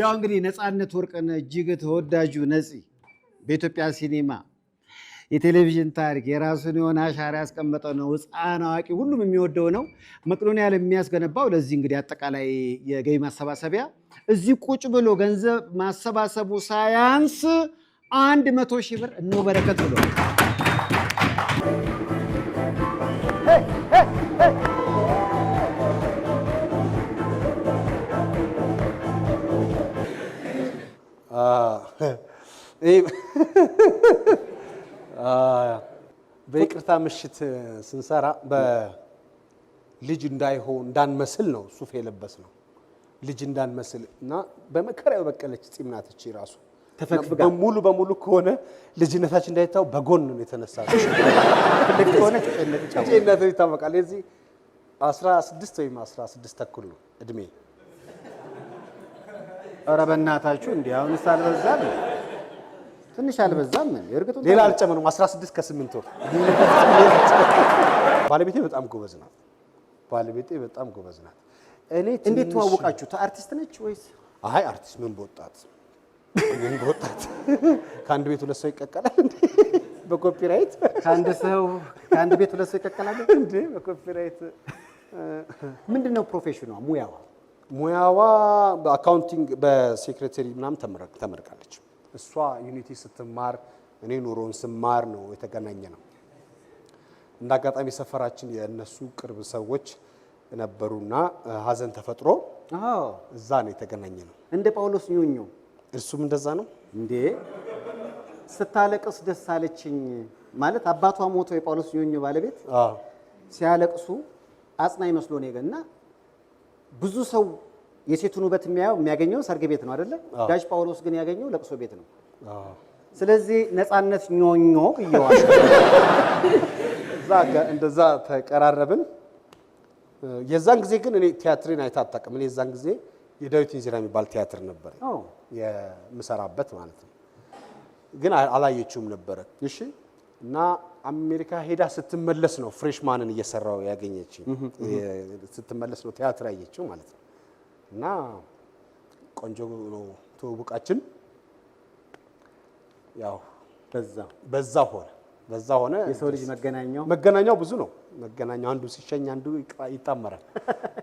ያው እንግዲህ ነፃነት ወርቅነህ እጅግ ተወዳጁ ነፂ በኢትዮጵያ ሲኒማ የቴሌቪዥን ታሪክ የራሱን የሆነ አሻራ ያስቀመጠ ነው። ሕፃን አዋቂ ሁሉም የሚወደው ነው። መቄዶንያ ለሚያስገነባው ለዚህ እንግዲህ አጠቃላይ የገቢ ማሰባሰቢያ እዚህ ቁጭ ብሎ ገንዘብ ማሰባሰቡ ሳያንስ 100,000 ብር እነሆ በረከት ብሎ በይቅርታ ምሽት ስንሰራ በልጅ እንዳንመስል ነው ሱፍ የለበስ ነው። ልጅ እንዳንመስል እና በመከራ የበቀለች ፂም ናት እቺ ራሱ ተፈግፍጋ ሙሉ በሙሉ ከሆነ ልጅነታችን እንዳይታው በጎን ነው የተነሳው። ትልቅ ከሆነ ጭነት ይታወቃል። የዚህ 16 ወይም 16 ተኩል ነው እድሜ። ኧረ በእናታችሁ እንዴ አሁንስ አልበዛም? ትንሽ አልበዛም? እርግጥ ሌላ አልጨመርም። 16 ከ8 ወር። ባለቤቴ በጣም ጎበዝ ናት። እኔ እንዴት ተዋወቃችሁ? አርቲስት ነች ወይስ? አይ አርቲስት ምን በወጣት ከአንድ ቤት ሁለት ሰው ይቀቀላል እንዴ? በኮፒራይት ከአንድ ቤት ሁለት ሰው ይቀቀላል እንዴ? በኮፒራይት ምንድነው ፕሮፌሽኗ? ሙያዋ በአካውንቲንግ በሴክሬታሪ ምናምን ተመርቃለች። እሷ ዩኒቲ ስትማር እኔ ኑሮን ስማር ነው የተገናኘ ነው። እንደ አጋጣሚ ሰፈራችን የእነሱ ቅርብ ሰዎች ነበሩና ሀዘን ተፈጥሮ እዛ ነው የተገናኘ ነው። እንደ ጳውሎስ ኞኞ እሱም እንደዛ ነው እንዴ? ስታለቅስ ደስ አለችኝ ማለት አባቷ ሞቶ የጳውሎስ ኞኞ ባለቤት ሲያለቅሱ አጽናኝ መስሎ ነው የገና ብዙ ሰው የሴቱን ውበት የሚያገኘው ሰርግ ቤት ነው አይደለ? ጋሽ ጳውሎስ ግን ያገኘው ለቅሶ ቤት ነው። ስለዚህ ነፃነት ኞኞ ይየዋል። እንደዛ ተቀራረብን። የዛን ጊዜ ግን እኔ ቲያትርን አይታጣቅም። እኔ የዛን ጊዜ የዳዊት ኢንዚራ የሚባል ቲያትር ነበር የምሰራበት ማለት ነው። ግን አላየችውም ነበር። እሺ። እና አሜሪካ ሄዳ ስትመለስ ነው ፍሬሽማንን እየሰራው ያገኘች። ስትመለስ ነው ቲያትር ያየችው ማለት ነው። እና ቆንጆ ነው ተውቡቃችን። ያው በዛ ሆነ። የሰው ልጅ መገናኛው ብዙ ነው። መገናኛው አንዱ ሲሸኝ አንዱ ይጣመራል።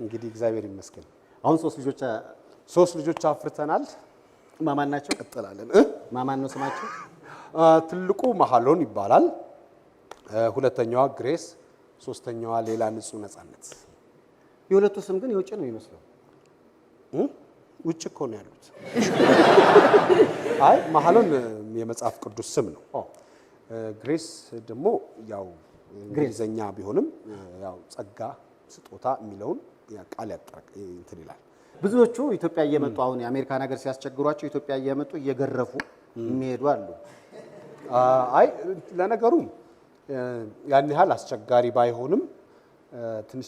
እንግዲህ እግዚአብሔር ይመስገን አሁን 3 ልጆች አፍርተናል። ማማን ናቸው? ቀጥላለን። ማማን ነው ስማቸው? ትልቁ መሐሎን ይባላል። ሁለተኛዋ ግሬስ፣ ሶስተኛዋ ሌላ ንጹህ ነፃነት። የሁለቱ ስም ግን የውጭ ነው የሚመስለው። ውጭ እኮ ነው ያሉት። አይ መሐሎን የመጽሐፍ ቅዱስ ስም ነው። ግሬስ ደግሞ ያው እንግሊዘኛ ቢሆንም ያው ጸጋ ስጦታ የሚለውን ቃል ያጠራቅ እንትን ይላል። ብዙዎቹ ኢትዮጵያ እየመጡ አሁን የአሜሪካን ሀገር ሲያስቸግሯቸው ኢትዮጵያ እየመጡ እየገረፉ የሚሄዱ አሉ። አይ ለነገሩ ያን ያህል አስቸጋሪ ባይሆንም ትንሽ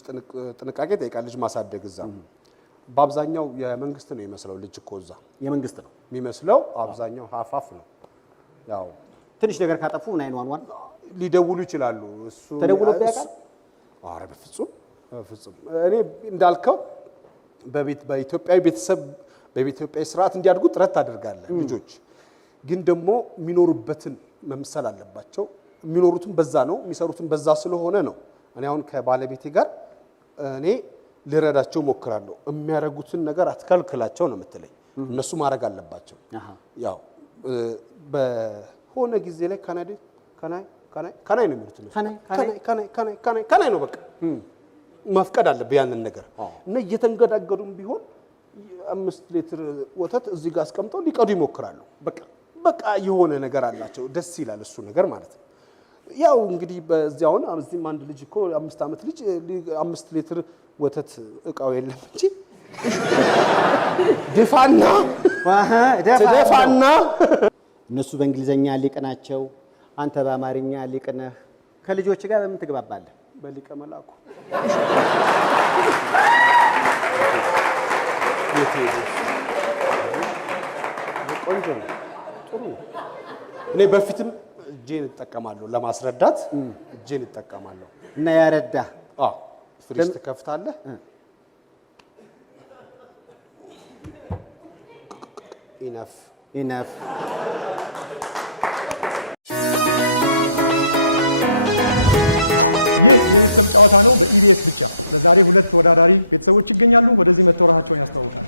ጥንቃቄ ጠይቃል ልጅ ማሳደግ። እዛ በአብዛኛው የመንግስት ነው የሚመስለው። ልጅ እኮ እዛ የመንግስት ነው የሚመስለው። አብዛኛው ሀፋፍ ነው። ያው ትንሽ ነገር ካጠፉ 911 ሊደውሉ ይችላሉ። እሱ ተደውሎበት ያውቃል? ኧረ በፍጹም። እኔ እንዳልከው በኢትዮጵያዊ ቤተሰብ በኢትዮጵያዊ ስርዓት እንዲያድጉ ጥረት ታደርጋለህ። ልጆች ግን ደግሞ የሚኖሩበትን መምሰል አለባቸው። የሚኖሩትን በዛ ነው፣ የሚሰሩትን በዛ ስለሆነ ነው። እኔ አሁን ከባለቤቴ ጋር እኔ ልረዳቸው ሞክራለሁ። የሚያደርጉትን ነገር አትከልክላቸው ነው የምትለኝ። እነሱ ማድረግ አለባቸው። ያው በሆነ ጊዜ ላይ ካናይ ነው የሚሉት። ካናይ ነው በቃ መፍቀድ አለብህ ያንን ነገር እና እየተንገዳገዱም ቢሆን 5 ሊትር ወተት እዚህ ጋር አስቀምጠው ሊቀዱ ይሞክራሉ። በቃ የሆነ ነገር አላቸው። ደስ ይላል እሱ ነገር ማለት ነው። ያው እንግዲህ በዚያው እዚህም አንድ ልጅ እኮ 5 ዓመት ልጅ 5 ሊትር ወተት እቃው የለም እንጂ ደፋና እነሱ በእንግሊዘኛ ሊቅ ናቸው። አንተ በአማርኛ ሊቅ ነህ። ከልጆች ጋር በምን ትግባባለህ? በሊቀ መላኩ ቆንጆ ነው። ጥሩ ነው። እኔ በፊትም እጄን እጠቀማለሁ ለማስረዳት እጄን እጠቀማለሁ እና ያረዳ ፍሪጅ ትከፍታለህ ኢነፍ ይህ የቤተሰብ ጨዋታ ነው በኢቢኤስ ብቻ። ለዛሬ ሁለት ተወዳዳሪ ቤተሰቦች ይገኛሉ። ወደዚህ መተው ራሳቸውን ያስተዋውቃሉ።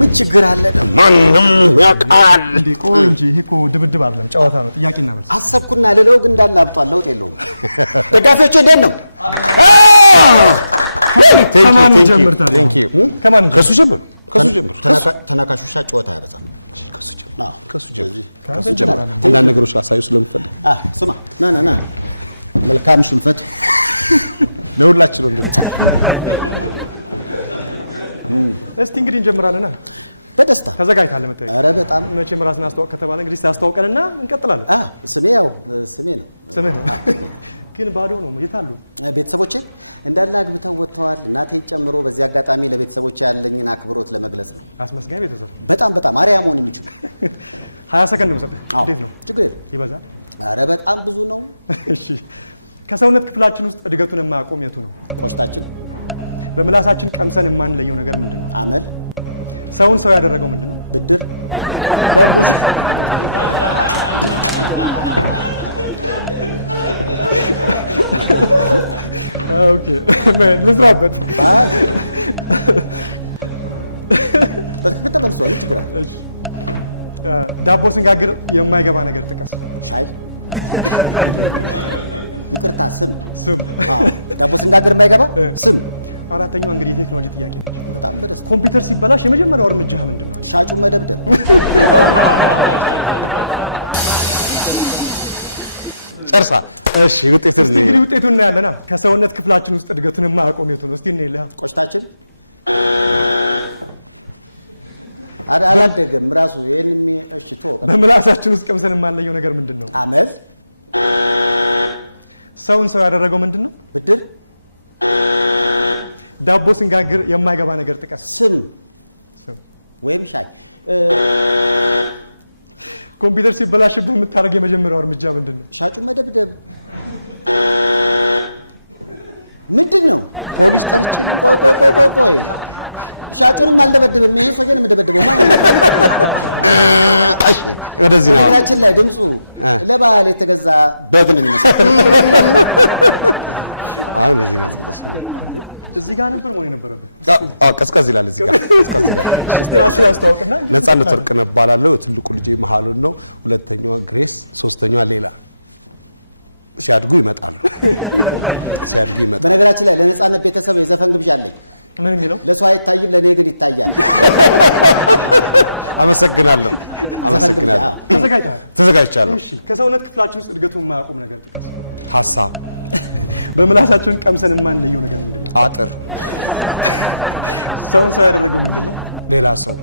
ምን ችግር አለ? ማንም ያውቃል እንዴ? ቆይ እንጂ ይሄ እኮ ድብድብ አይደለም ጨዋታ ነው። ጥያቄና መልስ። አሰብኩና ልለው ግን እንዳለ አብጧል። ለውጥ የለውም። ደጋፊዎቹ እንዴት ነው? ከማን ጀምር ታዲያ? ከማን ከሱ ጀምር ተናካሹሻ ጨዋታ ያበዛል። ከሱ ጀምር አንዳንድ ነገሮች ላሳዩ ስለምፈልግ ስማ ና መልካም ሽንፈት ለሁላችን ነው እንደዚህ። እስቲ እንግዲህ እንጀምራለን። በደስታ ተዘጋጅታለህ መጣይ? ኧረ በጣም መቼም ራስን አስተዋውቅ ከተባለ እንግዲህ ታስተዋውቀንና እንቀጥላለን። ስሜ ነው። ስምህ ነው ግን ባዶ ነው። የት አሉ ቤተሰቦቼ? እንዳለ አግብተው ወጥተዋል፣ እናቴን ጨምሮ። በዚህ አጋጣሚ ለቤተሰቦቼ ያለኝን አክብሮት ለመግለጽ ነው። አስመስጋኝ ቤተሰብ በጣም አሪያ መሆን የሚችሉ 20 ሰከንድ ነው የምሰጥህ። እንዴት ነው? ችግር የለም። ይበዛል? ኧረ በጣም ብዙ ነው። እሺ ከሰውነት ክፍላችን ውስጥ እድገቱን የማያቆም የቱ ነው? ቆሽታችን። በምላሳችን ቀምሰን የማንለየው ነገር ምንድን ነው? አመል። ሰውን ሰው ያደረገው ምንድን ነው? ብድር። ዳቦስ ኦኬ ልስራበት። በትክክል ተመልሷል። ችግር አለ? እሺ ዳቦ ስንጋግር የማይገባ ነገር ጥቀስ። ሻይ። ይቅርታ፣ ስም። ዳቦ ስንጋግር የማይገባ ስም። አራተኛው እንግዲህ የቴክኖሎጂ ጥያቄ ነች። በጣም በደስታ። ኮምፒውተር ሲበላሽ የመጀመሪያው እርምጃህ ምንድን ነው? ሻጩን መደብደብ። ጨርሳ። እሺ ውጤቱን እንግዲህ ውጤቱን እናያለና ከሰውነት ክፍላችን ውስጥ እድገቱን የማያቆም የቱ ነው? እስቲ እንይልህ። ቆሽታችን አላደገም ራሱ። ይሄን እሺ ቶ በምላሳችን ውስጥ ቀምሰን የማንለየው ነገር ምንድን ነው? አመል። ሰውን ሰው ያደረገው ምንድን ነው? ብድር። ዳቦ ስንጋግር የማይገባ ነገር ጥቀስ። ስም ወይም ሻይ። ኮምፒውተር ሲበላሽብህ የምታደርገው የመጀመሪያው እርምጃ ምንድን ነው? ሻጩን መደብደብ። ምንድን ነው? ፖሊስ ጠርቼ ቆይ ሻጩንም አልደበድብም። ይሄን ሰው ግን የምደበድበው ማለት ነው። እሺ ወደዚህ ነው። ነገራችን ላይ ድምፁ ለባህል የተገዛ በግ ነው የሚመስለው። አሁን እዚህ ነው። እዚህ ጋር ነበር መሆን የነበረብህ። ቀዝቀዝ ይላል። እዚህ ጋር ቀዝቀዝ ይላል። እስቲ ራስህን አስተዋውቅና። ነፃነት ወርቅነህ እባላለሁ። ትልቁ ልጄ መሀሉን ነው። ሁለተኛዋ ግሬስ፣ ሶስተኛዋ ሌላ። ሲያድጉ ይመጣሉ። በነገራችን ላይ ለነፃነት ቤተሰብ የዘፈን ግብዣ አለኝ። ምን የሚለው? ለሰው አይታይም፣ ለእኔ ግን ይታያል። አመሰግናለሁ። ተዘጋጅቻለሁ። እሺ ከሰውነት ክፍላችን ውስጥ እድገቱን የማያቆም ነገር ጥቀስ። ሀሳብ። በምላሳችን ቀምሰን የማንለየው ነገር ምንድን ነው? አጥር። ሰውን ሰው ያደረገው ምንድን ነው? ሌላ ሰው።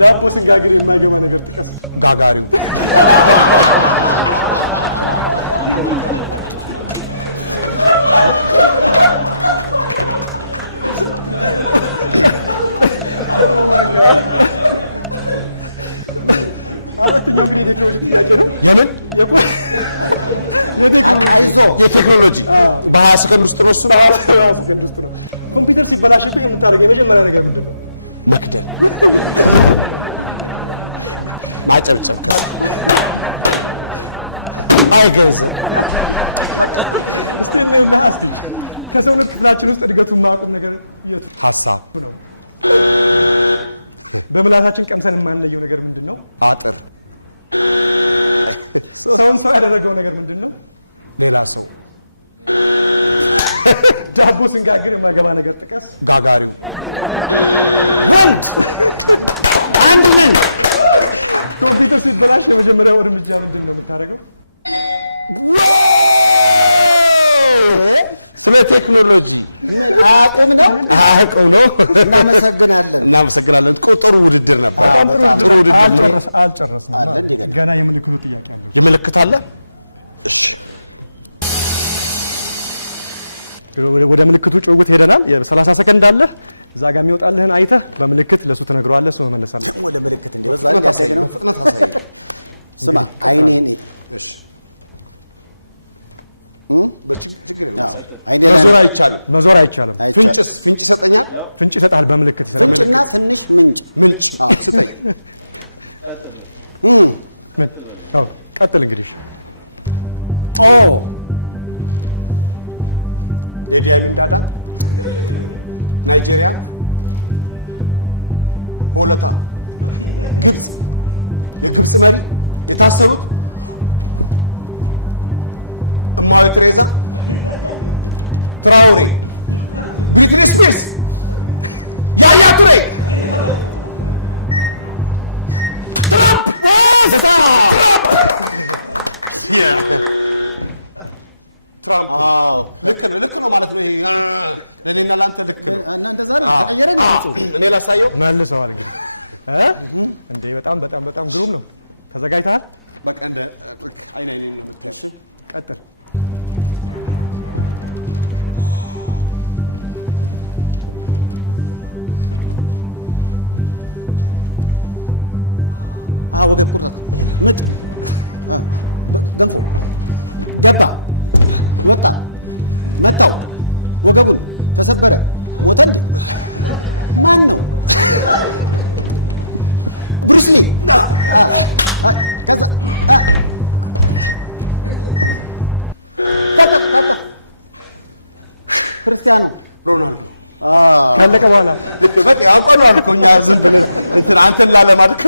ዳቦ ስንጋግር የማይገባ ነገር ጥቀስ። ጋጋሪው። አራተኛው እንግዲህ የቴክኖሎጂ ጥያቄ ነው። የምን የቴክኖሎጂ በ20 ሰከንድ ውስጥ ነው። እሱ 20 ሰከንድ ውስጥ ነው። ኮምፒውተር ሲበላሽብህ የምታደርገው የመጀመሪያ ነገር ምንድን ነው? መክደን። ማጨብጨብ። ገንዘብ። እስቲ እንልህ። እስቲ ከሰውነት ክፍላችን ውስጥ እድገቱን የማያቆም ነገር የቱ? ሀሳብ ነው። በምላሳችን ቀምሰን የማንለየው ነገር ምንድን ነው? አጥር። ሰውን ሰው ያደረገው ነገር ምንድን ነው? ሌላ ሰው። ዳቦ ስንጋግር የማይገባ ነገር ጥቀስ። ጋጋሪው። ወንድ አንድ ነን። ኮምፒውተር ሲበላሽ የመጀመሪያው እርምጃ ምንድን ነው የምታደርገው? ስለ ቴክኖሎጂ ምን አያውቁም ነው? እናመሰግናለን። ጥሩ ውድድር ነበር። ጥሩ ውድድር ነው። አልጨረስንም። ገና የምልክቱ ጥያቄ አለ። የምልክት አለ? እሺ ወደ ምልክቱ ጭውውት ሄደናል። የ30 ሰከንድ አለ። እዛ ጋር የሚወጣልህን አይተህ በምልክት ለሱ ትነግረዋለህ። እሱ መመለሳለህ። ወደ ምልክት እንደበዛ ያደገ ነው። ፍጥነት አሳይ። ስማ አይኔን። እሺ ችግር የለም። መዞር አይቻልም። ፍንጭ ይሰጠኛል። ፍንጭ ይሰጣል በምልክት ይሰጣል። ፍንጭና ትንሽ ምንጭ ምንጭ ስጠኝ። ምን? አዎ ቀጥል እንግዲህ። ኦ ኢዲ አሚን ዳዳ፣ ናይጄሪያ፣ ሆለታ፣ ግብፅ፣ የግብፅ መሪ የታሰሩት እማዊ ትሬዛ፣ ትራውሬ፣ ብሪትኒ ስፒርስ፣ ያያ ቱሬ፣ ትራምፕ ትራምፕ ልክ ነው ማለት ነው። ይሄ ለኔና ላንተ ልክ ነው እና እንደዛ ነው ተቀየረ ነው። እኔ ላሳየው መልሰዋል እንግዲህ እንዴ! በጣም ግሩም ነው። ተዘጋጅተሃል? በቃ እንደ አይኔን ነው የምታየው። እሺ ቀጥል። ወገብ ቁርጠት፣ ምጥ፣ ገንፎ፣ ገባ፣ ወጣ፣ መታው፣ ወገቡን ተሰበረ፣ ሞተ። እንዴ ማን ነው? ብሩስ ሊ። ከዛ ታጣ ክርስቲያኖ ሮናልዶ ካለቀ በኋላ ልክ በቃ ያውቀዋል እኮ እኛ ዝም ብለን እንትን አንተን ላለማድከም